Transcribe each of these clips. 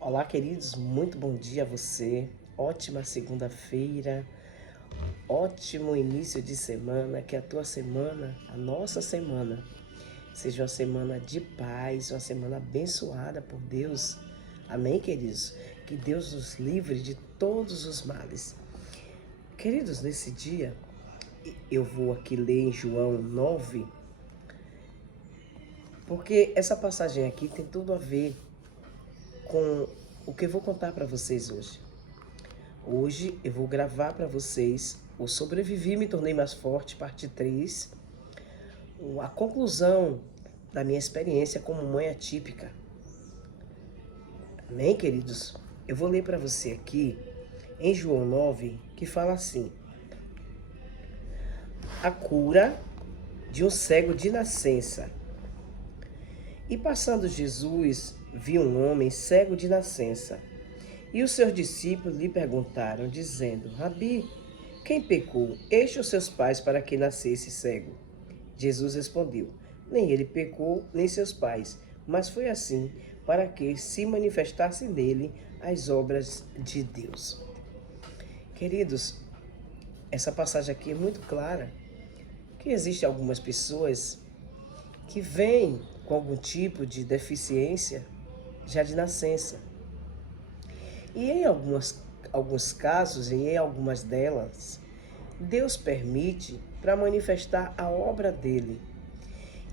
Olá, queridos, muito bom dia a você. Ótima segunda-feira, ótimo início de semana. Que a tua semana, a nossa semana, seja uma semana de paz, uma semana abençoada por Deus. Amém, queridos? Que Deus nos livre de todos os males. Queridos, nesse dia, eu vou aqui ler em João 9, porque essa passagem aqui tem tudo a ver com o que eu vou contar para vocês hoje. Hoje eu vou gravar para vocês o Sobrevivi, Me Tornei Mais Forte, parte 3, a conclusão da minha experiência como mãe atípica. Amém, queridos? Eu vou ler para você aqui em João 9, que fala assim: a cura de um cego de nascença. E passando Jesus, viu um homem cego de nascença. E os seus discípulos lhe perguntaram, dizendo: Rabi, quem pecou, este ou seus pais, para que nascesse cego? Jesus respondeu: nem ele pecou, nem seus pais, mas foi assim, para que se manifestasse nele as obras de Deus. Queridos, essa passagem aqui é muito clara, que existem algumas pessoas que vêm com algum tipo de deficiência já de nascença. E em alguns casos, e em algumas delas, Deus permite para manifestar a obra dele.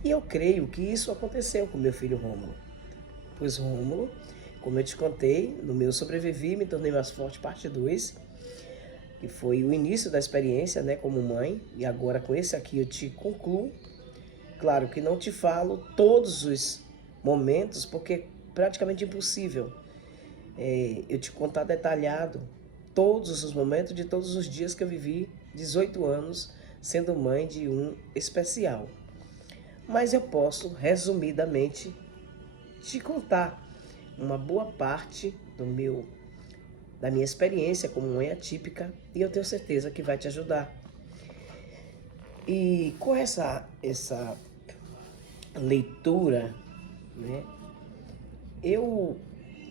E eu creio que isso aconteceu com meu filho Rômulo. Pois Rômulo, como eu te contei, no meu Sobrevivi, Me Tornei Mais Forte, parte 2, que foi o início da experiência, né, como mãe, e agora com esse aqui eu te concluo. Claro que não te falo todos os momentos, porque é praticamente impossível eu te contar detalhado todos os momentos de todos os dias que eu vivi 18 anos sendo mãe de um especial. Mas eu posso, resumidamente, te contar uma boa parte da minha experiência como mãe atípica, e eu tenho certeza que vai te ajudar. E com essa leitura, né, eu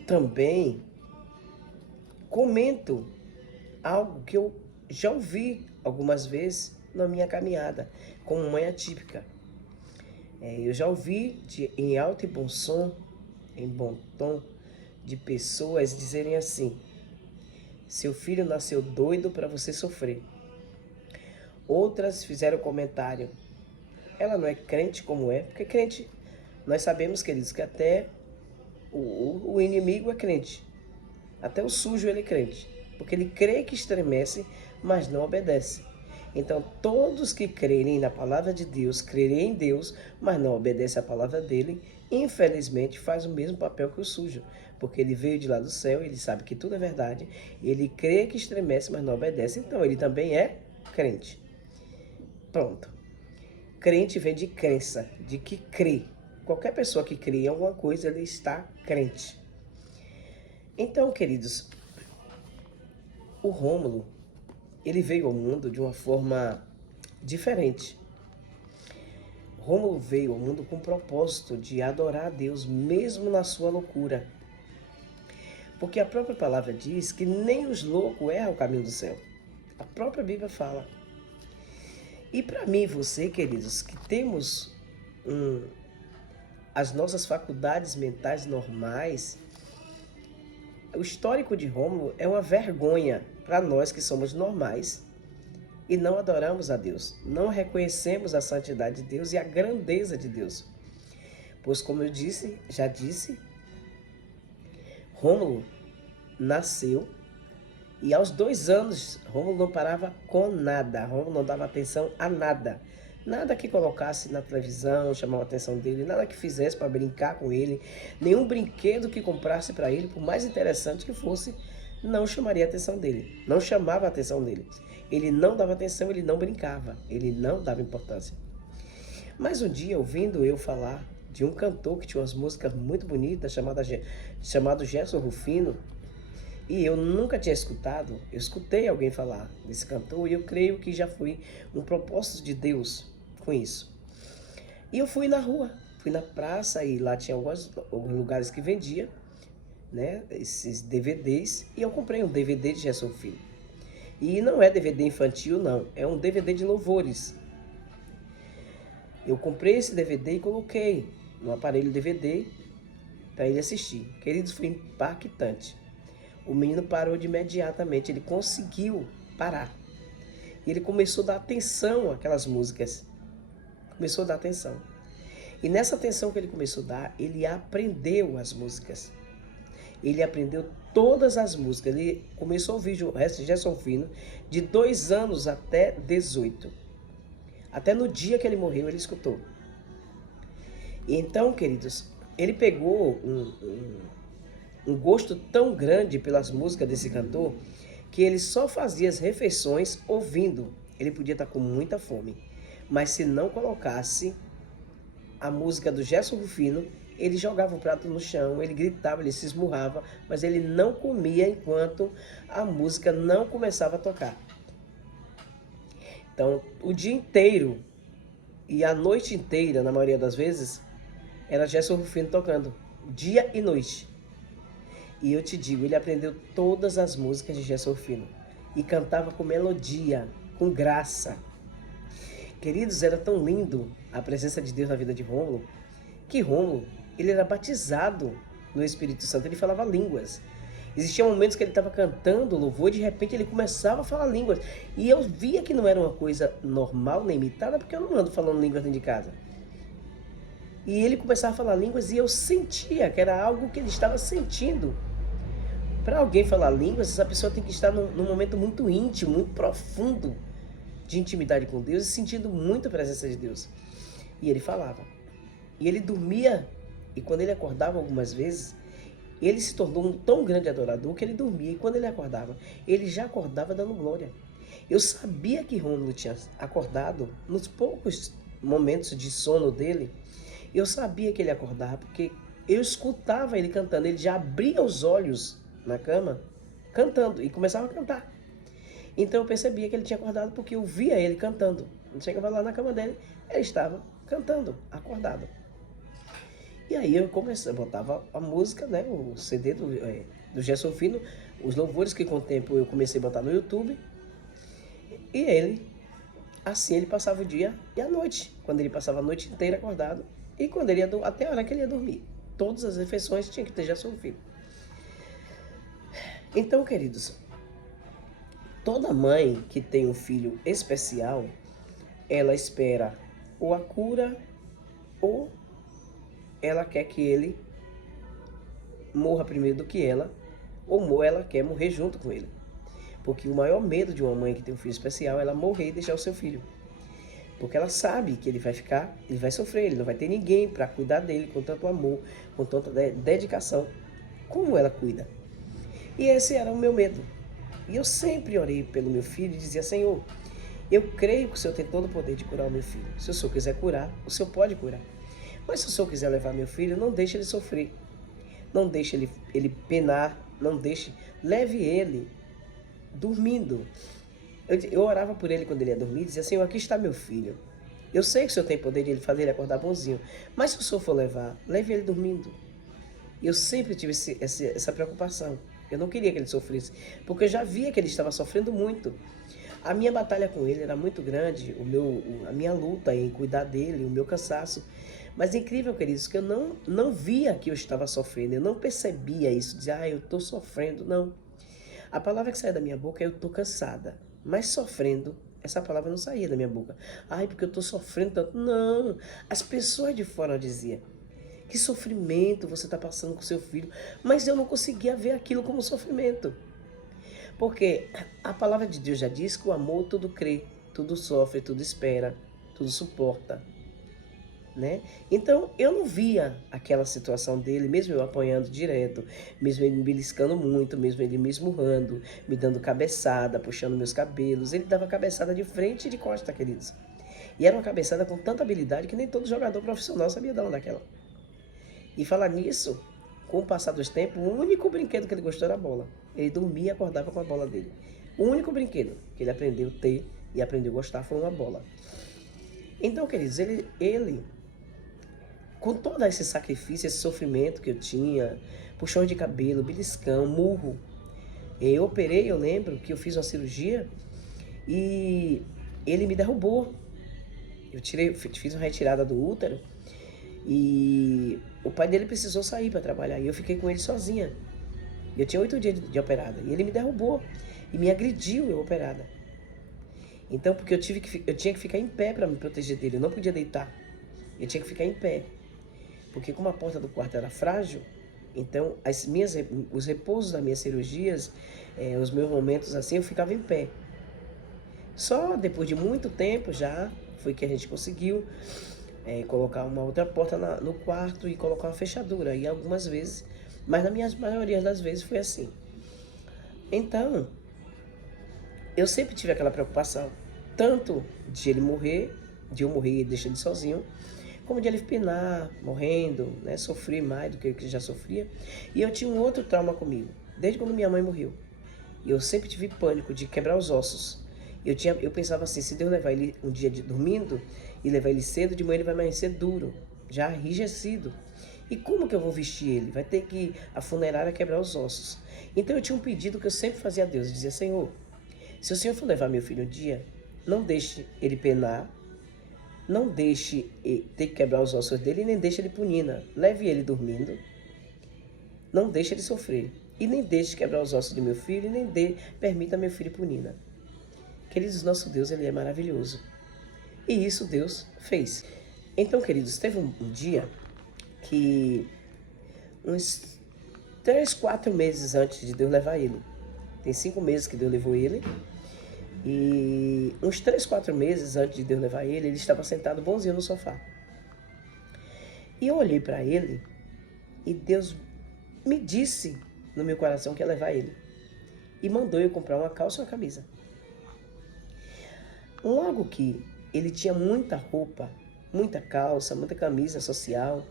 também comento algo que eu já ouvi algumas vezes na minha caminhada como mãe atípica. Eu já ouvi em alto e bom som, em bom tom, de pessoas dizerem assim: seu filho nasceu doido para você sofrer. Outras fizeram comentário: ela não é crente como é, porque crente, nós sabemos, queridos, que até o inimigo é crente. Até o sujo ele é crente, porque ele crê que estremece, mas não obedece. Então, todos que crerem na palavra de Deus, crerem em Deus, mas não obedecem à palavra dele, infelizmente faz o mesmo papel que o sujo, porque ele veio de lá do céu, ele sabe que tudo é verdade, ele crê que estremece, mas não obedece, então ele também é crente. Pronto. Crente vem de crença, de que crê. Qualquer pessoa que crê em alguma coisa, ele está crente. Então, queridos, o Rômulo, ele veio ao mundo de uma forma diferente. Rômulo veio ao mundo com o propósito de adorar a Deus, mesmo na sua loucura. Porque a própria palavra diz que nem os loucos erram o caminho do céu. A própria Bíblia fala. E para mim e você, queridos, que temos as nossas faculdades mentais normais, o histórico de Rômulo é uma vergonha para nós que somos normais e não adoramos a Deus, não reconhecemos a santidade de Deus e a grandeza de Deus. Pois, como eu já disse, Rômulo nasceu e aos 2 anos Rômulo não parava com nada, Rômulo não dava atenção a nada. Nada que colocasse na televisão chamava a atenção dele, nada que fizesse para brincar com ele, nenhum brinquedo que comprasse para ele, por mais interessante que fosse, não chamaria a atenção dele, não chamava a atenção dele. Ele não dava atenção, ele não brincava, ele não dava importância. Mas um dia, ouvindo eu falar de um cantor que tinha umas músicas muito bonitas, chamado Gerson Rufino, e eu nunca tinha escutado, eu escutei alguém falar desse cantor e eu creio que já foi um propósito de Deus com isso. E eu fui na rua, fui na praça e lá tinha alguns lugares que vendia né, esses DVDs, e eu comprei um DVD de Gerson Filho. E não é DVD infantil, não, é um DVD de louvores. Eu comprei esse DVD e coloquei no aparelho DVD para ele assistir. Queridos, foi impactante. O menino parou de imediatamente, ele conseguiu parar. E ele começou a dar atenção àquelas músicas. Começou a dar atenção. E nessa atenção que ele começou a dar, ele aprendeu as músicas. Ele aprendeu todas as músicas. Ele começou a ouvir Gerson Fino de 2 anos até 18. Até no dia que ele morreu, ele escutou. E então, queridos, ele pegou um gosto tão grande pelas músicas desse cantor que ele só fazia as refeições ouvindo. Ele podia estar com muita fome, mas se não colocasse a música do Gerson Rufino, ele jogava o prato no chão, ele gritava, ele se esmurrava, mas ele não comia enquanto a música não começava a tocar. Então, o dia inteiro e a noite inteira, na maioria das vezes, era Gerson Rufino tocando, dia e noite. E eu te digo, ele aprendeu todas as músicas de Gerson Rufino e cantava com melodia, com graça. Queridos, era tão lindo a presença de Deus na vida de Rômulo, que Rômulo, ele era batizado no Espírito Santo, ele falava línguas. Existiam momentos que ele estava cantando louvor e de repente ele começava a falar línguas. E eu via que não era uma coisa normal nem imitada, porque eu não ando falando línguas dentro de casa. E ele começava a falar línguas e eu sentia que era algo que ele estava sentindo. Para alguém falar línguas, essa pessoa tem que estar num momento muito íntimo, muito profundo de intimidade com Deus e sentindo muito a presença de Deus. E ele falava. E ele dormia, e quando ele acordava algumas vezes, ele se tornou um tão grande adorador que ele dormia. E quando ele acordava, ele já acordava dando glória. Eu sabia que Rômulo tinha acordado nos poucos momentos de sono dele. Eu sabia que ele acordava porque eu escutava ele cantando. Ele já abria os olhos na cama cantando e começava a cantar. Então eu percebia que ele tinha acordado porque eu via ele cantando. Eu chegava lá na cama dele, ele estava cantando, acordado. E aí eu comecei, botava a música, né, o CD do Gerson Fino, os louvores que com o tempo eu comecei a botar no YouTube. E ele, assim ele passava o dia e a noite, quando ele passava a noite inteira acordado e quando ele ia até a hora que ele ia dormir. Todas as refeições tinha que ter Gerson Fino. Então, queridos, toda mãe que tem um filho especial, ela espera ou a cura ou ela quer que ele morra primeiro do que ela, ou ela quer morrer junto com ele. Porque o maior medo de uma mãe que tem um filho especial é ela morrer e deixar o seu filho. Porque ela sabe que ele vai sofrer, ele não vai ter ninguém para cuidar dele com tanto amor, com tanta dedicação, como ela cuida. E esse era o meu medo. E eu sempre orei pelo meu filho e dizia, Senhor, eu creio que o Senhor tem todo o poder de curar o meu filho. Se o Senhor quiser curar, o Senhor pode curar. Mas se o Senhor quiser levar meu filho, não deixe ele sofrer. Não deixe ele penar, não deixe. Leve ele dormindo. Eu orava por ele quando ele ia dormir e dizia, Senhor, aqui está meu filho. Eu sei que o Senhor tem poder de ele fazer ele acordar bonzinho. Mas se o Senhor for levar, leve ele dormindo. E eu sempre tive essa preocupação. Eu não queria que ele sofresse, porque eu já via que ele estava sofrendo muito. A minha batalha com ele era muito grande, a minha luta em cuidar dele, o meu cansaço. Mas é incrível, queridos, que eu não via que eu estava sofrendo, eu não percebia isso, dizia, eu estou sofrendo, não. A palavra que saía da minha boca é eu estou cansada, mas sofrendo, essa palavra não saía da minha boca. Porque eu estou sofrendo tanto. Não, as pessoas de fora diziam, que sofrimento você está passando com seu filho, mas eu não conseguia ver aquilo como sofrimento. Porque a palavra de Deus já diz que o amor tudo crê, tudo sofre, tudo espera, tudo suporta, né? Então eu não via aquela situação dele, mesmo eu apanhando direto, mesmo ele me beliscando muito, mesmo ele me esmurrando, me dando cabeçada, puxando meus cabelos. Ele dava cabeçada de frente e de costa, queridos. E era uma cabeçada com tanta habilidade que nem todo jogador profissional sabia dar uma daquela. E falar nisso, com o passar dos tempos, o único brinquedo que ele gostou era a bola. Ele dormia e acordava com a bola dele. O único brinquedo que ele aprendeu a ter e aprendeu a gostar foi uma bola. Então, queridos, ele com todo esse sacrifício, esse sofrimento que eu tinha, puxões de cabelo, beliscão, murro. Eu operei, eu lembro que eu fiz uma cirurgia e ele me derrubou. Fiz uma retirada do útero e o pai dele precisou sair para trabalhar e eu fiquei com ele sozinha. Eu tinha 8 dias de operada e ele me derrubou e me agrediu eu operada. Então, porque eu tinha que ficar em pé para me proteger dele, eu não podia deitar. Eu tinha que ficar em pé. Porque como a porta do quarto era frágil, então os repousos das minhas cirurgias, os meus momentos assim, eu ficava em pé. Só depois de muito tempo já foi que a gente conseguiu colocar uma outra porta no quarto e colocar uma fechadura. E algumas vezes, mas na maioria das vezes foi assim. Então, eu sempre tive aquela preocupação, tanto de ele morrer, de eu morrer e deixar ele sozinho, como de ele penar, morrendo, né, sofrer mais do que ele já sofria. E eu tinha um outro trauma comigo, desde quando minha mãe morreu. E eu sempre tive pânico de quebrar os ossos. Eu pensava assim, se Deus levar ele um dia dormindo e levar ele cedo, de manhã ele vai amanhecer duro, já enrijecido. E como que eu vou vestir ele? Vai ter que a funerária quebrar os ossos. Então eu tinha um pedido que eu sempre fazia a Deus. Eu dizia, Senhor, se o Senhor for levar meu filho um dia, não deixe ele penar, não deixe ter que quebrar os ossos dele, nem deixe ele punina. Leve ele dormindo, não deixe ele sofrer. E nem deixe quebrar os ossos de meu filho, e nem permita meu filho punina. Queridos, nosso Deus, ele é maravilhoso. E isso Deus fez. Então, queridos, teve um dia que uns 3, 4 meses antes de Deus levar ele. Tem 5 meses que Deus levou ele. E uns 3, 4 meses antes de Deus levar ele, ele estava sentado bonzinho no sofá. E eu olhei para ele e Deus me disse no meu coração que ia levar ele. E mandou eu comprar uma calça e uma camisa. Logo que ele tinha muita roupa, muita calça, muita camisa social.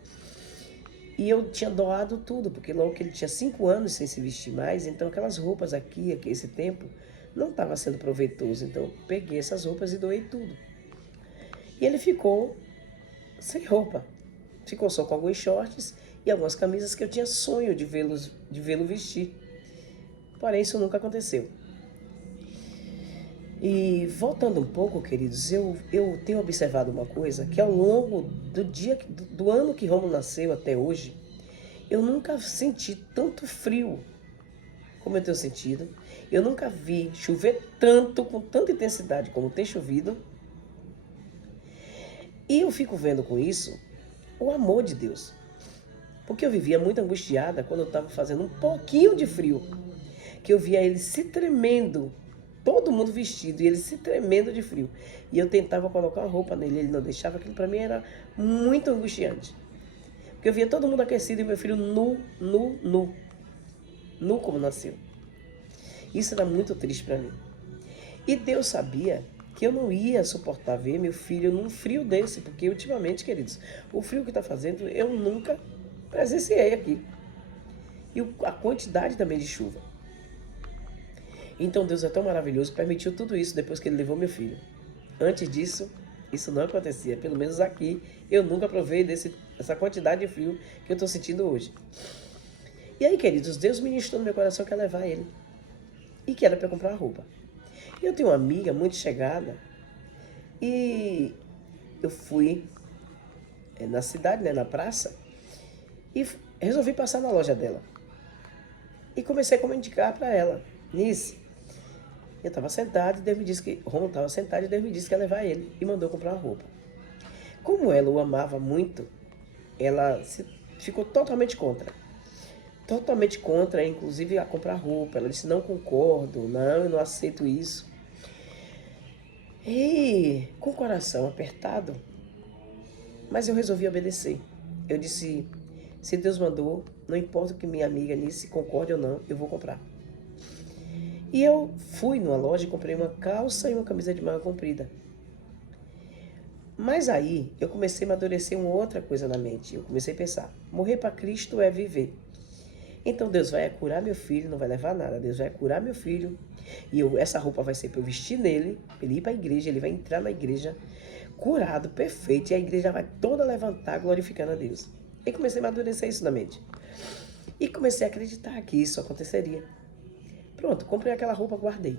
E eu tinha doado tudo, porque logo que ele tinha 5 anos sem se vestir mais, então aquelas roupas aqui esse tempo, não estava sendo proveitoso. Então eu peguei essas roupas e doei tudo. E ele ficou sem roupa. Ficou só com alguns shorts e algumas camisas que eu tinha sonho de vê-lo vestir. Porém, isso nunca aconteceu. E voltando um pouco, queridos, eu tenho observado uma coisa, que ao longo do ano que Rômulo nasceu até hoje, eu nunca senti tanto frio como eu tenho sentido. Eu nunca vi chover tanto, com tanta intensidade como tem chovido. E eu fico vendo com isso o amor de Deus. Porque eu vivia muito angustiada quando eu estava fazendo um pouquinho de frio. Que eu via ele se tremendo, todo mundo vestido, e ele se tremendo de frio. E eu tentava colocar uma roupa nele, ele não deixava. Aquilo para mim era muito angustiante. Porque eu via todo mundo aquecido e meu filho nu como nasceu. Isso era muito triste para mim. E Deus sabia que eu não ia suportar ver meu filho num frio desse, porque ultimamente, queridos, o frio que está fazendo eu nunca presenciei aqui. E a quantidade também de chuva. Então Deus é tão maravilhoso que permitiu tudo isso depois que ele levou meu filho. Antes disso, isso não acontecia. Pelo menos aqui, eu nunca provei dessa quantidade de frio que eu estou sentindo hoje. E aí, queridos, Deus ministrou no meu coração que ia levar ele. E que era para comprar uma roupa. E eu tenho uma amiga muito chegada. E eu fui na cidade, na praça. E resolvi passar na loja dela. E comecei a comunicar para ela. Nisso, eu estava sentado e Deus me disse que... Rômulo estava sentado e Deus me disse que ia levar ele. E mandou comprar uma roupa. Como ela o amava muito, ela ficou totalmente contra. Totalmente contra, inclusive, a comprar roupa. Ela disse, não concordo, não, eu não aceito isso. E com o coração apertado, mas eu resolvi obedecer. Eu disse, se Deus mandou, não importa o que minha amiga Nice concorde ou não, eu vou comprar. E eu fui numa loja e comprei uma calça e uma camisa de manga comprida. Mas aí eu comecei a amadurecer uma outra coisa na mente. Eu comecei a pensar, morrer para Cristo é viver. Então Deus vai curar meu filho, não vai levar nada. Deus vai curar meu filho. E essa roupa vai ser para eu vestir nele, ele ir para a igreja, ele vai entrar na igreja curado, perfeito. E a igreja vai toda levantar, glorificando a Deus. E comecei a amadurecer isso na mente. E comecei a acreditar que isso aconteceria. Pronto, comprei aquela roupa, guardei.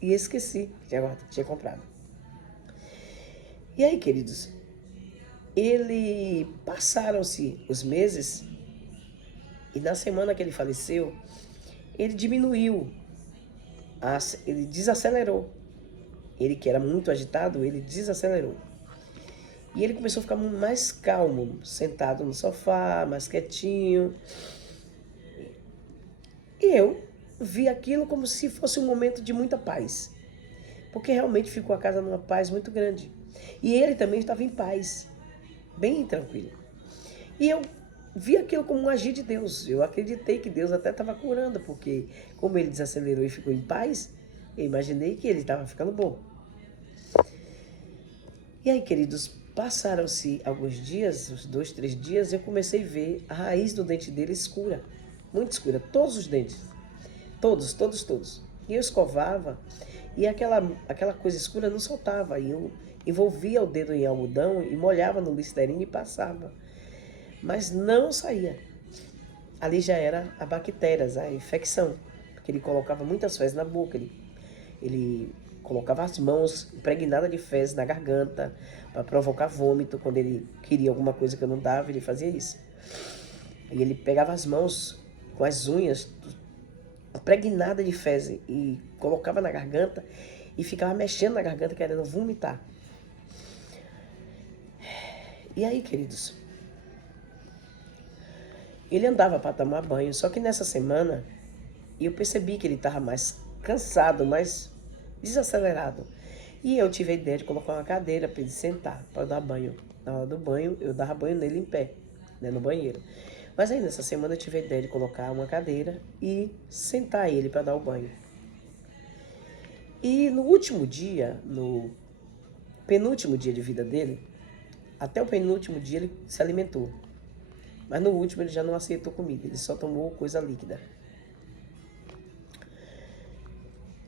E esqueci que tinha comprado. E aí, queridos, passaram-se os meses e na semana que ele faleceu, ele diminuiu, ele desacelerou. Ele que era muito agitado, ele desacelerou. E ele começou a ficar mais calmo, sentado no sofá, mais quietinho. E eu vi aquilo como se fosse um momento de muita paz. Porque realmente ficou a casa numa paz muito grande. E ele também estava em paz, bem tranquilo. E eu vi aquilo como um agir de Deus. Eu acreditei que Deus até estava curando, porque como ele desacelerou e ficou em paz, eu imaginei que ele estava ficando bom. E aí, queridos, passaram-se alguns dias, uns 2, 3 dias, eu comecei a ver a raiz do dente dele escura, muito escura, todos os dentes, todos. E eu escovava e aquela coisa escura não soltava, e eu envolvia o dedo em algodão e molhava no Listerine e passava, mas não saía. Ali já era a bactérias, a infecção, porque ele colocava muitas fezes na boca, ele colocava as mãos impregnadas de fezes na garganta para provocar vômito. Quando ele queria alguma coisa que eu não dava, ele fazia isso. E ele pegava as mãos com as unhas impregnadas de fezes e colocava na garganta e ficava mexendo na garganta querendo vomitar. E aí, queridos, ele andava para tomar banho, só que nessa semana eu percebi que ele estava mais cansado, mais desacelerado. E eu tive a ideia de colocar uma cadeira para ele sentar, para dar banho. Na hora do banho, eu dava banho nele em pé, né, no banheiro. Mas aí nessa semana eu tive a ideia de colocar uma cadeira e sentar ele para dar o banho. E no último dia, no penúltimo dia de vida dele, até o penúltimo dia ele se alimentou. Mas no último ele já não aceitou comida, ele só tomou coisa líquida.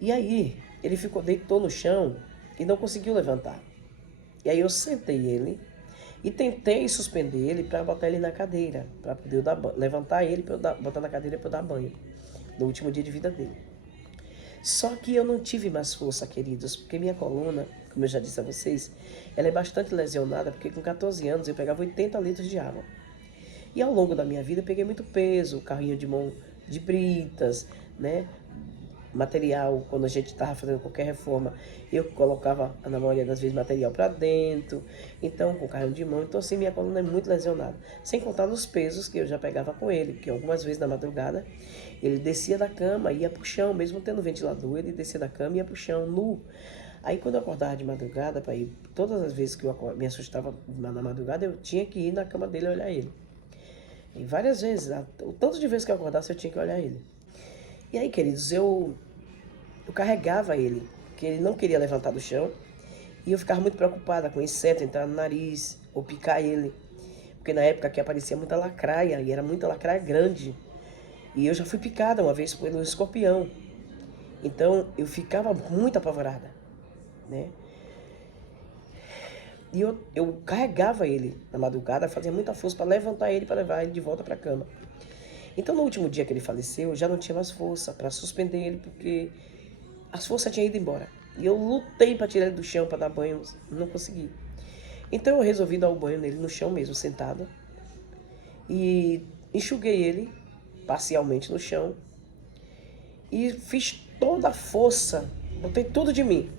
E aí ele deitou no chão e não conseguiu levantar. E aí eu sentei ele e tentei suspender ele para botar ele na cadeira, para poder levantar ele, para botar na cadeira para eu dar banho, no último dia de vida dele. Só que eu não tive mais força, queridos, porque minha coluna, como eu já disse a vocês, ela é bastante lesionada, porque com 14 anos eu pegava 80 litros de água. E ao longo da minha vida eu peguei muito peso, carrinho de mão de britas, né? Material, quando a gente estava fazendo qualquer reforma, eu colocava, na maioria das vezes, material para dentro, então com carrinho de mão, então assim, minha coluna é muito lesionada. Sem contar nos pesos que eu já pegava com ele, porque algumas vezes na madrugada, ele descia da cama, ia pro chão, mesmo tendo ventilador, ele descia da cama e ia pro chão, nu. Aí quando eu acordava de madrugada, para ir, todas as vezes que eu me assustava na madrugada, eu tinha que ir na cama dele e olhar ele. E várias vezes, o tanto de vezes que eu acordasse, eu tinha que olhar ele. E aí, queridos, eu carregava ele, porque ele não queria levantar do chão. E eu ficava muito preocupada com inseto entrar no nariz ou picar ele. Porque na época aqui aparecia muita lacraia, e era muita lacraia grande. E eu já fui picada uma vez pelo escorpião. Então eu ficava muito apavorada, né? E eu carregava ele na madrugada, fazia muita força para levantar ele, para levar ele de volta para a cama. Então no último dia que ele faleceu, eu já não tinha mais força para suspender ele, porque as forças tinham ido embora. E eu lutei para tirar ele do chão, para dar banho, não consegui. Então eu resolvi dar o banho nele no chão mesmo, sentado. E enxuguei ele parcialmente no chão. E fiz toda a força, botei tudo de mim.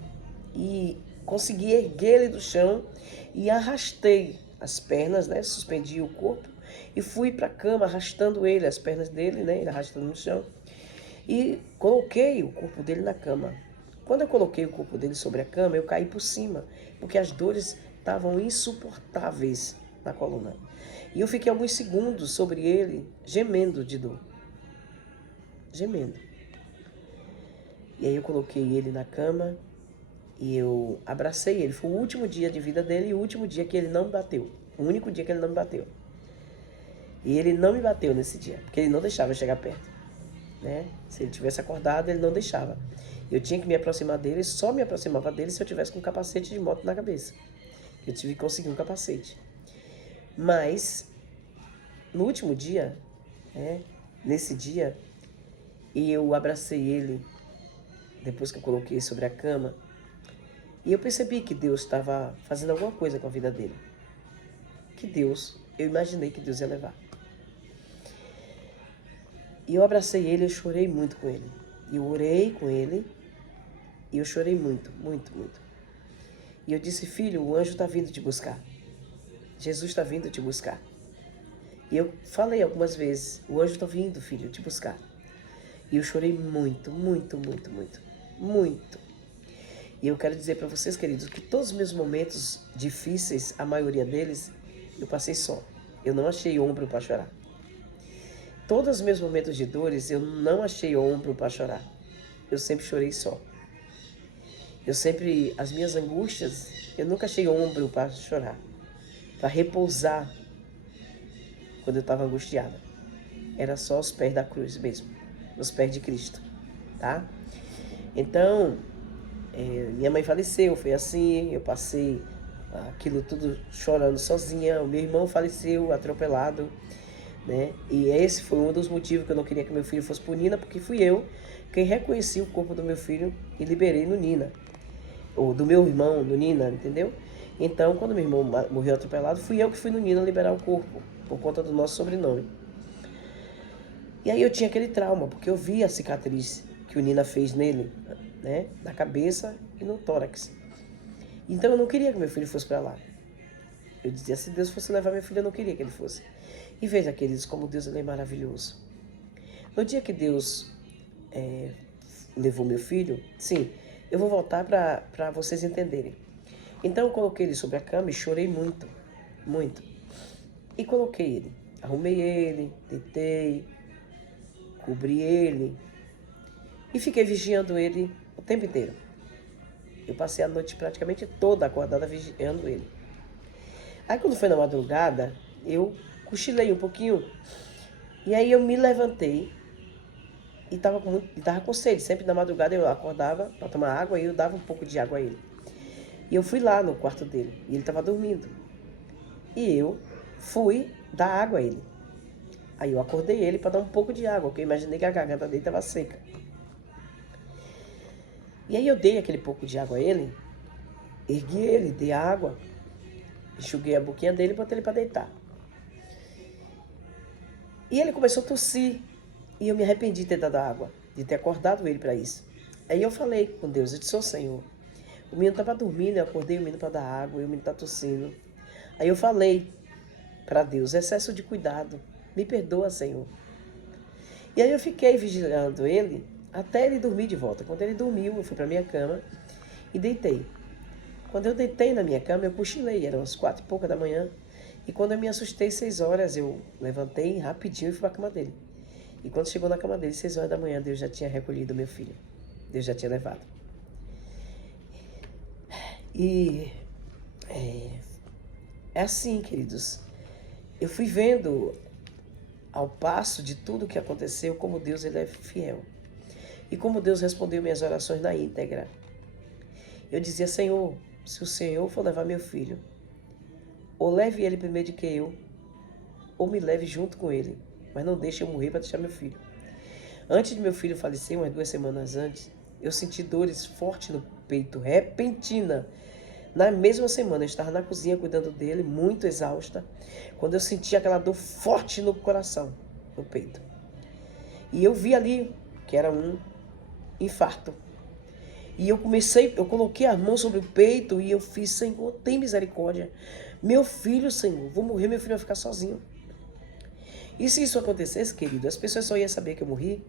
E consegui erguer ele do chão e arrastei as pernas, né? Suspendi o corpo e fui para a cama arrastando ele, as pernas dele, né? Ele arrastando no chão. E coloquei o corpo dele na cama. Quando eu coloquei o corpo dele sobre a cama, eu caí por cima, porque as dores estavam insuportáveis na coluna. E eu fiquei alguns segundos sobre ele, gemendo de dor. Gemendo. E aí eu coloquei ele na cama e eu abracei ele. Foi o último dia de vida dele e o último dia que ele não me bateu. O único dia que ele não me bateu. E ele não me bateu nesse dia, porque ele não deixava eu chegar perto. Né? Se ele tivesse acordado, ele não deixava. Eu tinha que me aproximar dele, só me aproximava dele se eu tivesse com um capacete de moto na cabeça. Eu tive que conseguir um capacete. Mas, no último dia, né, nesse dia, e eu abracei ele, depois que eu coloquei sobre a cama, e eu percebi que Deus estava fazendo alguma coisa com a vida dele. Eu imaginei que Deus ia levar. E eu abracei ele, eu chorei muito com ele. E eu orei com ele, e eu chorei muito, muito, muito. E eu disse, filho, o anjo está vindo te buscar. Jesus está vindo te buscar. E eu falei algumas vezes, o anjo está vindo, filho, te buscar. E eu chorei muito, muito, muito, muito, muito. E eu quero dizer para vocês, queridos, que todos os meus momentos difíceis, a maioria deles, eu passei só. Eu não achei ombro para chorar. Todos os meus momentos de dores, eu não achei ombro para chorar. Eu sempre chorei só. As minhas angústias, eu nunca achei ombro para chorar, para repousar quando eu estava angustiada. Era só os pés da cruz mesmo, os pés de Cristo, tá? Então, minha mãe faleceu, foi assim, eu passei aquilo tudo chorando sozinha. O meu irmão faleceu atropelado, né? E esse foi um dos motivos que eu não queria que meu filho fosse por Nina, porque fui eu quem reconheci o corpo do meu filho e liberei no Nina, ou do meu irmão no Nina, entendeu? Então, quando meu irmão morreu atropelado, fui eu que fui no Nina liberar o corpo, por conta do nosso sobrenome. E aí eu tinha aquele trauma, porque eu vi a cicatriz que o Nina fez nele, né? Na cabeça e no tórax. Então eu não queria que meu filho fosse para lá. Eu dizia, se Deus fosse levar meu filho, eu não queria que ele fosse. E veja, queridos, como Deus ele é maravilhoso. No dia que Deus levou meu filho, sim, eu vou voltar para vocês entenderem. Então eu coloquei ele sobre a cama e chorei muito, muito. E coloquei ele, arrumei ele, deitei, cobri ele e fiquei vigiando ele o tempo inteiro. Eu passei a noite praticamente toda acordada vigiando ele. Aí quando foi na madrugada, eu cochilei um pouquinho e aí eu me levantei e tava com sede. Sempre na madrugada eu acordava para tomar água e eu dava um pouco de água a ele. E eu fui lá no quarto dele e ele estava dormindo. E eu fui dar água a ele. Aí eu acordei ele para dar um pouco de água, porque eu imaginei que a garganta dele estava seca. E aí eu dei aquele pouco de água a ele, ergui ele, dei água, enxuguei a boquinha dele e botei ele para deitar. E ele começou a tossir e eu me arrependi de ter dado água, de ter acordado ele para isso. Aí eu falei com Deus, eu disse, ô Senhor, o menino estava dormindo, eu acordei o menino para dar água e o menino está tossindo. Aí eu falei para Deus, excesso de cuidado, me perdoa, Senhor. E aí eu fiquei vigilando ele até ele dormir de volta. Quando ele dormiu, eu fui para minha cama e deitei. Quando eu deitei na minha cama, eu cochilei, eram as 4h pouca da manhã. E quando eu me assustei, 6 horas, eu levantei rapidinho e fui para a cama dele. E quando chegou na cama dele, 6 horas da manhã, Deus já tinha recolhido meu filho. Deus já tinha levado. E é assim, queridos. Eu fui vendo ao passo de tudo que aconteceu, como Deus ele é fiel. E como Deus respondeu minhas orações na íntegra. Eu dizia, Senhor, se o Senhor for levar meu filho, ou leve ele primeiro de que eu, ou me leve junto com ele, mas não deixe eu morrer para deixar meu filho. Antes de meu filho falecer, umas 2 semanas antes, eu senti dores fortes no peito, repentina. Na mesma semana, eu estava na cozinha cuidando dele, muito exausta, quando eu senti aquela dor forte no coração, no peito. E eu vi ali que era um infarto. E eu coloquei a mão sobre o peito e eu fiz, Senhor, tem misericórdia. Meu filho, Senhor, vou morrer, meu filho vai ficar sozinho. E se isso acontecesse, querido, as pessoas só iam saber que eu morri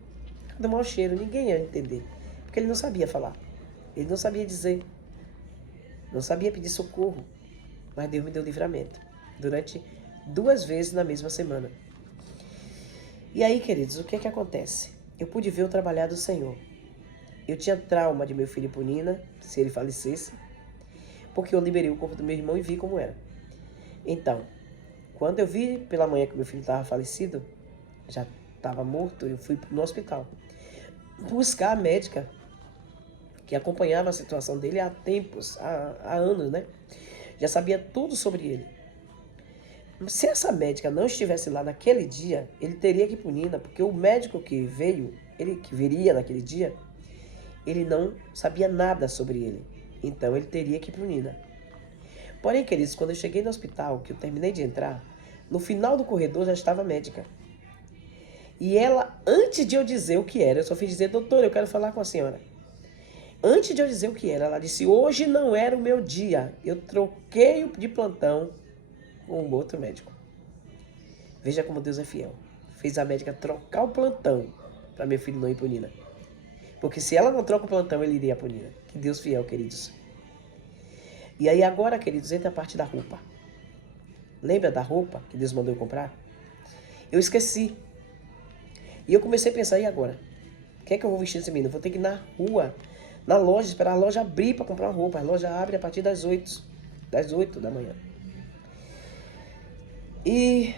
do mau cheiro, ninguém ia entender. Porque ele não sabia falar, ele não sabia dizer, não sabia pedir socorro. Mas Deus me deu livramento, durante 2 vezes na mesma semana. E aí, queridos, o que é que acontece? Eu pude ver o trabalhar do Senhor. Eu tinha trauma de meu filho por Nina, se ele falecesse, porque eu liberei o corpo do meu irmão e vi como era. Então, quando eu vi pela manhã que meu filho estava falecido, já estava morto, eu fui no hospital buscar a médica que acompanhava a situação dele há tempos, há anos, né? Já sabia tudo sobre ele. Se essa médica não estivesse lá naquele dia, ele teria que ir para Nina, porque o médico que veio, ele que viria naquele dia, ele não sabia nada sobre ele. Então ele teria que ir para Nina. Porém, queridos, quando eu cheguei no hospital, que eu terminei de entrar, no final do corredor já estava a médica. E ela, antes de eu dizer o que era, eu só fiz dizer, doutora, eu quero falar com a senhora. Antes de eu dizer o que era, ela disse, hoje não era o meu dia. Eu troquei de plantão com um outro médico. Veja como Deus é fiel. Fez a médica trocar o plantão para meu filho não ir para Nina. Porque se ela não troca o plantão, ele iria para Nina. Que Deus fiel, queridos. E aí agora, queridos, entra a parte da roupa. Lembra da roupa que Deus mandou eu comprar? Eu esqueci. E eu comecei a pensar, e agora? O que é que eu vou vestir nesse menino? Eu vou ter que ir na rua, na loja, esperar a loja abrir para comprar uma roupa. A loja abre a partir das 8 da manhã. E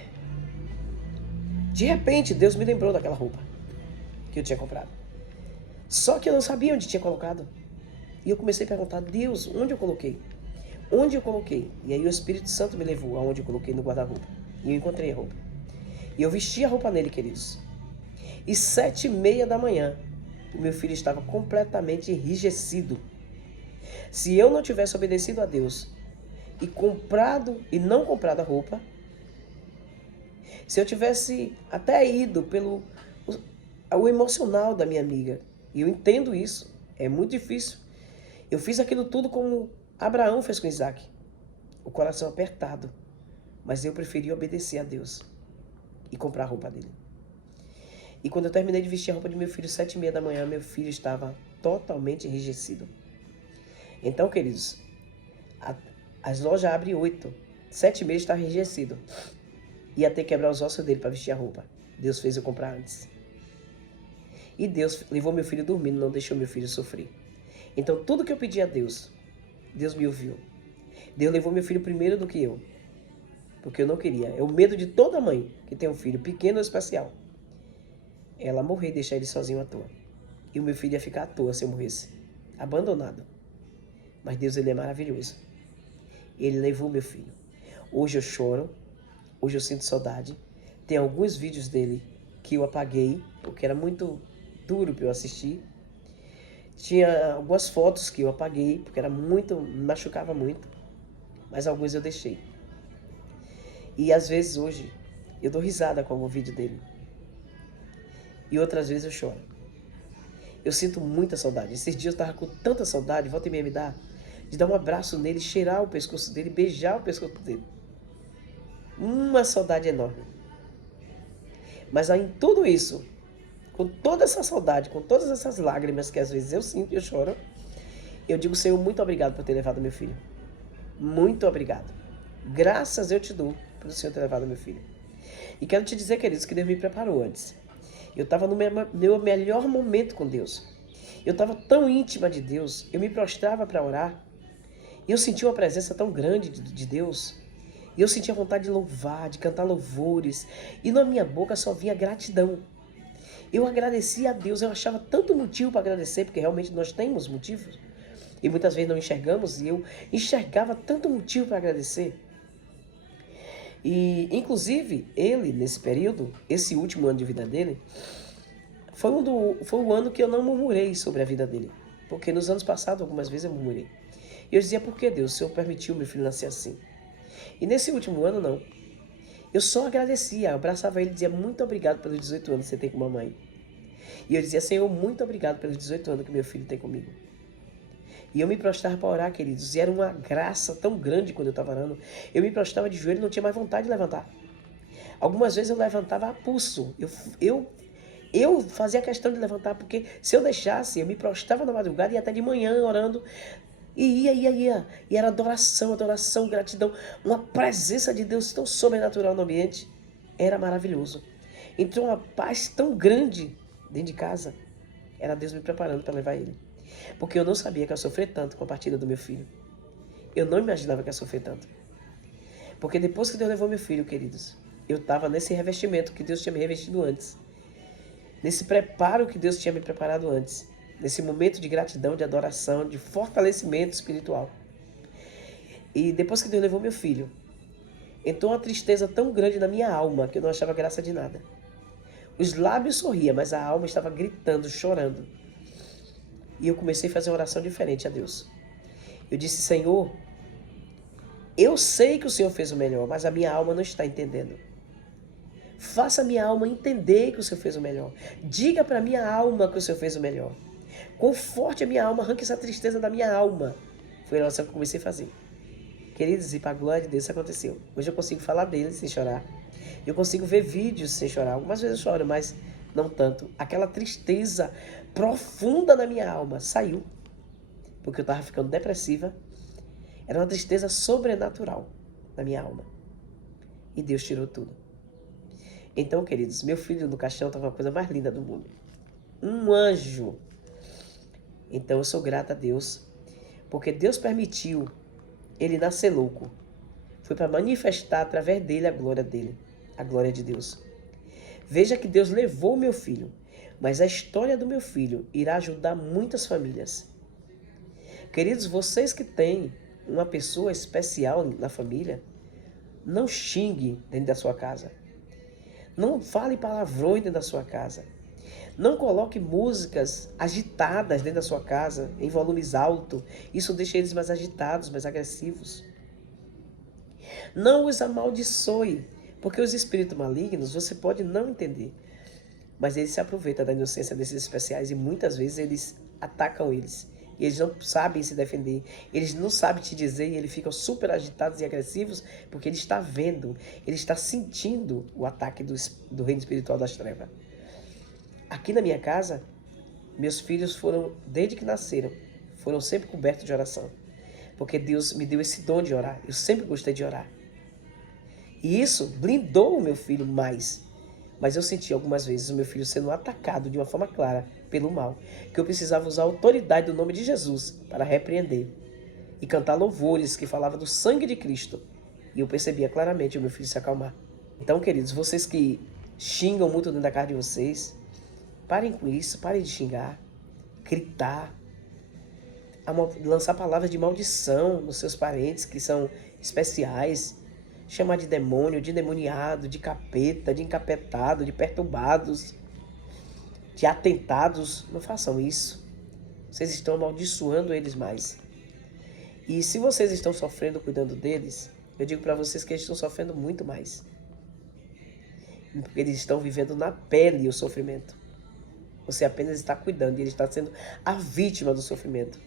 de repente Deus me lembrou daquela roupa que eu tinha comprado. Só que eu não sabia onde tinha colocado. E eu comecei a perguntar, Deus, onde eu coloquei? Onde eu coloquei? E aí o Espírito Santo me levou aonde eu coloquei no guarda-roupa. E eu encontrei a roupa. E eu vesti a roupa nele, queridos. E 7h30 da manhã, o meu filho estava completamente enrijecido. Se eu não tivesse obedecido a Deus e não comprado a roupa, se eu tivesse até ido pelo o emocional da minha amiga, e eu entendo isso, é muito difícil. Eu fiz aquilo tudo como Abraão fez com Isaac, o coração apertado, mas eu preferi obedecer a Deus e comprar a roupa dele. E quando eu terminei de vestir a roupa de meu filho, 7h30 da manhã, meu filho estava totalmente enrijecido. Então, queridos, as lojas abrem 8, 7h30 está enrijecido. Ia ter que quebrar os ossos dele para vestir a roupa. Deus fez eu comprar antes. E Deus levou meu filho dormindo, não deixou meu filho sofrer. Então, tudo que eu pedi a Deus, Deus me ouviu. Deus levou meu filho primeiro do que eu. Porque eu não queria. É o medo de toda mãe que tem um filho pequeno ou especial. Ela morrer e deixar ele sozinho à toa. E o meu filho ia ficar à toa se eu morresse. Abandonado. Mas Deus, ele é maravilhoso. Ele levou meu filho. Hoje eu choro. Hoje eu sinto saudade. Tem alguns vídeos dele que eu apaguei, porque era muito duro para eu assistir. Tinha algumas fotos que eu apaguei, porque era muito, me machucava muito. Mas alguns eu deixei. E às vezes hoje eu dou risada com algum vídeo dele. E outras vezes eu choro. Eu sinto muita saudade. Esses dias eu estava com tanta saudade, volta e meia me dá, de dar um abraço nele, cheirar o pescoço dele, beijar o pescoço dele. Uma saudade enorme. Mas aí, em tudo isso, com toda essa saudade, com todas essas lágrimas que às vezes eu sinto e eu choro, eu digo, Senhor, muito obrigado por ter levado meu filho. Muito obrigado. Graças eu te dou por o Senhor ter levado meu filho. E quero te dizer, queridos, que Deus me preparou antes. Eu estava no meu melhor momento com Deus. Eu estava tão íntima de Deus, eu me prostrava para orar. E eu sentia uma presença tão grande de Deus. E eu sentia vontade de louvar, de cantar louvores. E na minha boca só vinha gratidão. Eu agradecia a Deus, eu achava tanto motivo para agradecer, porque realmente nós temos motivos. E muitas vezes não enxergamos, e eu enxergava tanto motivo para agradecer. E, inclusive, ele, nesse período, esse último ano de vida dele, foi o ano que eu não murmurei sobre a vida dele. Porque nos anos passados, algumas vezes eu murmurei. E eu dizia, por que Deus? O Senhor permitiu meu filho nascer assim. E nesse último ano, não. Eu só agradecia, abraçava ele e dizia, muito obrigado pelos 18 anos que você tem com a mamãe. E eu dizia, Senhor, muito obrigado pelos 18 anos que meu filho tem comigo. E eu me prostrava para orar, queridos. E era uma graça tão grande quando eu estava orando. Eu me prostrava de joelho e não tinha mais vontade de levantar. Algumas vezes eu levantava a pulso. Eu fazia questão de levantar, porque se eu deixasse, eu me prostrava na madrugada e até de manhã orando. E ia. E era adoração, gratidão. Uma presença de Deus tão sobrenatural no ambiente. Era maravilhoso. Entrou uma paz tão grande dentro de casa. Era Deus me preparando para levar ele. Porque eu não sabia que eu ia sofrer tanto com a partida do meu filho. Eu não imaginava que ia sofrer tanto. Porque depois que Deus levou meu filho, queridos, eu estava nesse revestimento que Deus tinha me revestido antes. Nesse preparo que Deus tinha me preparado antes. Nesse momento de gratidão, de adoração, de fortalecimento espiritual. E depois que Deus levou meu filho, Entrou uma tristeza tão grande na minha alma que eu não achava graça de nada. Os lábios sorriam, mas a alma estava gritando, chorando. E eu comecei a fazer uma oração diferente a Deus. Eu disse: Senhor, eu sei que o Senhor fez o melhor, mas a minha alma não está entendendo. Faça a minha alma entender que o Senhor fez o melhor. Diga para a minha alma que o Senhor fez o melhor. Conforte a minha alma, arranque essa tristeza da minha alma. Foi a oração que eu comecei a fazer. Queridos, e para a glória de Deus isso aconteceu. Hoje eu consigo falar dele sem chorar. Eu consigo ver vídeos sem chorar. Algumas vezes eu choro, mas não tanto. Aquela tristeza profunda na minha alma saiu. Porque eu estava ficando depressiva. Era uma tristeza sobrenatural na minha alma. E Deus tirou tudo. Então, queridos, meu filho no caixão estava a coisa mais linda do mundo. Um anjo. Então eu sou grata a Deus. Porque Deus permitiu ele nascer louco. Foi para manifestar através dele a glória dele. A glória de Deus. Veja que Deus levou o meu filho. Mas a história do meu filho irá ajudar muitas famílias. Queridos, vocês que têm uma pessoa especial na família, não xingue dentro da sua casa. Não fale palavrões dentro da sua casa. Não coloque músicas agitadas dentro da sua casa, em volumes altos. Isso deixa eles mais agitados, mais agressivos. Não os amaldiçoe, porque os espíritos malignos você pode não entender. Mas eles se aproveitam da inocência desses especiais e muitas vezes eles atacam eles. E eles não sabem se defender, eles não sabem te dizer e eles ficam super agitados e agressivos porque ele está vendo, ele está sentindo o ataque do reino espiritual das trevas. Aqui na minha casa, meus filhos foram, desde que nasceram, foram sempre cobertos de oração. Porque Deus me deu esse dom de orar, eu sempre gostei de orar. E isso blindou o meu filho mais. Mas eu senti algumas vezes o meu filho sendo atacado de uma forma clara pelo mal, que eu precisava usar a autoridade do nome de Jesus para repreender e cantar louvores que falavam do sangue de Cristo. E eu percebia claramente o meu filho se acalmar. Então, queridos, vocês que xingam muito dentro da casa de vocês, parem com isso, parem de xingar, gritar, lançar palavras de maldição nos seus parentes que são especiais, chamar de demônio, de endemoniado, de capeta, de encapetado, de perturbados, de atentados. Não façam isso. Vocês estão amaldiçoando eles mais. E se vocês estão sofrendo cuidando deles, eu digo para vocês que eles estão sofrendo muito mais. Porque eles estão vivendo na pele o sofrimento. Você apenas está cuidando e ele está sendo a vítima do sofrimento.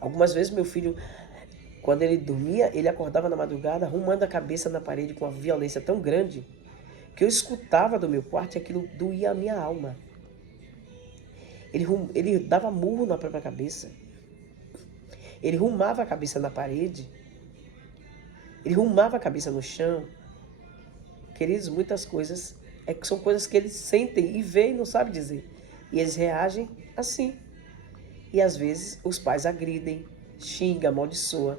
Algumas vezes meu filho, quando ele dormia, ele acordava na madrugada arrumando a cabeça na parede com uma violência tão grande que eu escutava do meu quarto e aquilo doía a minha alma. Ele dava murro na própria cabeça. Ele rumava a cabeça na parede. Ele rumava a cabeça no chão. Queridos, muitas coisas são coisas que eles sentem e veem e não sabem dizer. E eles reagem assim. E às vezes os pais agridem, xingam, amaldiçoam.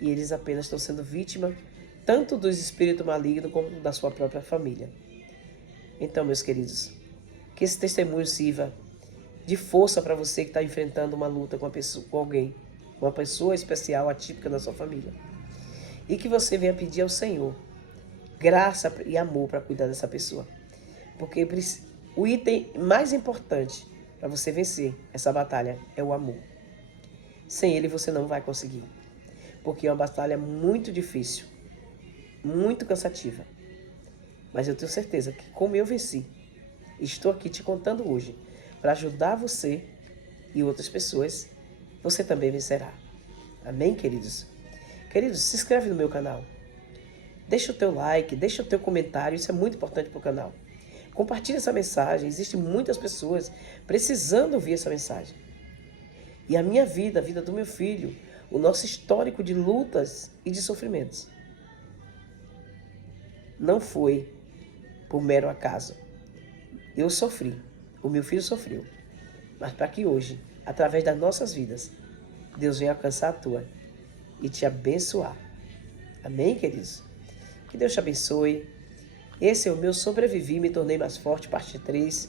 E eles apenas estão sendo vítima tanto dos espíritos malignos como da sua própria família. Então, meus queridos, que esse testemunho sirva de força para você que está enfrentando uma luta com alguém, uma pessoa especial, atípica na sua família. E que você venha pedir ao Senhor graça e amor para cuidar dessa pessoa. Porque o item mais importante para você vencer essa batalha é o amor. Sem ele você não vai conseguir. Porque é uma batalha muito difícil, muito cansativa. Mas eu tenho certeza que como eu venci, estou aqui te contando hoje para ajudar você e outras pessoas, você também vencerá. Amém, queridos? Queridos, se inscreve no meu canal. Deixa o teu like, deixa o teu comentário, isso é muito importante para o canal. Compartilhe essa mensagem, existem muitas pessoas precisando ouvir essa mensagem. E a minha vida, a vida do meu filho, o nosso histórico de lutas e de sofrimentos, não foi por mero acaso. Eu sofri, o meu filho sofreu, mas para que hoje, através das nossas vidas, Deus venha alcançar a tua e te abençoar. Amém, queridos? Que Deus te abençoe. Esse é o meu Sobrevivi, Me Tornei Mais Forte, parte 3.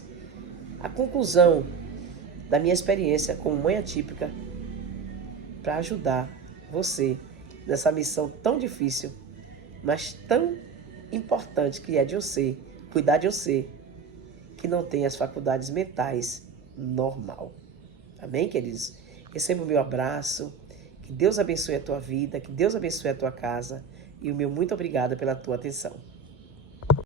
A conclusão da minha experiência como mãe atípica para ajudar você nessa missão tão difícil, mas tão importante que é de você, cuidar de você, que não tem as faculdades mentais normal. Amém, queridos? Receba o meu abraço, que Deus abençoe a tua vida, que Deus abençoe a tua casa e o meu muito obrigado pela tua atenção.